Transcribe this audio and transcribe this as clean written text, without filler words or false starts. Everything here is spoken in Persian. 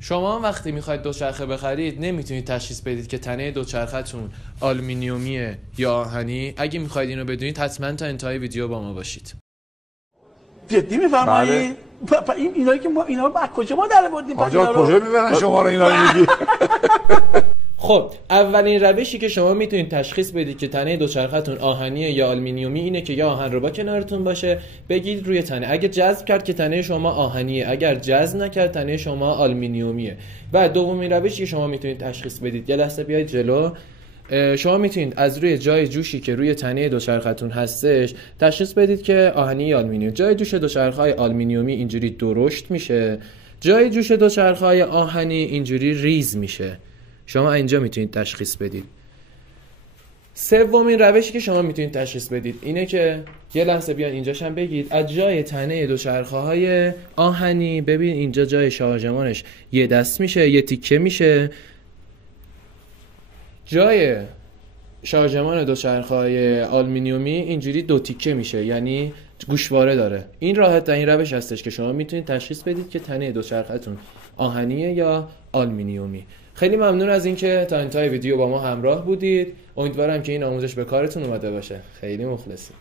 شما وقتی میخواید دوچرخه بخرید نمیتونید تشخیص بدید که تنه دوچرخه‌تون آلومینیومیه یا آهنی. اگه میخواید اینو بدونید حتما تا انتهای ویدیو با ما باشید. جدی میفرمایید؟ اینایی که ما اینا رو از کجا ما در آوردیم؟ آجا کجا میبرن شما رو اینا رو میگی؟ خب اولین روشی که شما میتونید تشخیص بدید که تنه دوچرخه‌تون آهنیه یا آلومینیومی اینه که یا آهن ربا کنارتون باشه، بگید روی تنه. اگه جذب کرد که تنه شما آهنیه، اگر جذب نکرد تنه شما آلومینیومیه. و دومین روشی که شما میتونید تشخیص بدید، یه لحظه بیاید جلو، شما میتونید از روی جای جوشی که روی تنه دوچرخه‌تون هستش تشخیص بدید که آهنی یا آلومینیوم. جای جوش دوچرخه‌های آلومینیومی اینجوری درشت میشه، جای جوش دوچرخه‌های آهنی اینجوری ریز میشه. شما اینجا میتونید تشخیص بدید. سومین روشی که شما میتونید تشخیص بدید اینه که یه لحظه بیان اینجاش هم بگید، از جای تنه دوچرخه‌های آهنی ببین اینجا جای شارژمانش یه دست میشه، یه تیکه میشه. جای شارژمان دوچرخه‌های آلومینیومی اینجوری دو تیکه میشه، یعنی گوشواره داره. این راحت ترین روش هستش که شما میتونید تشخیص بدید که تنه دوچرخه‌تون آهنیه یا آلومینیومی. خیلی ممنون از اینکه تا انتهای ویدیو با ما همراه بودید. امیدوارم که این آموزش به کارتون اومده باشه. خیلی مخلصیم.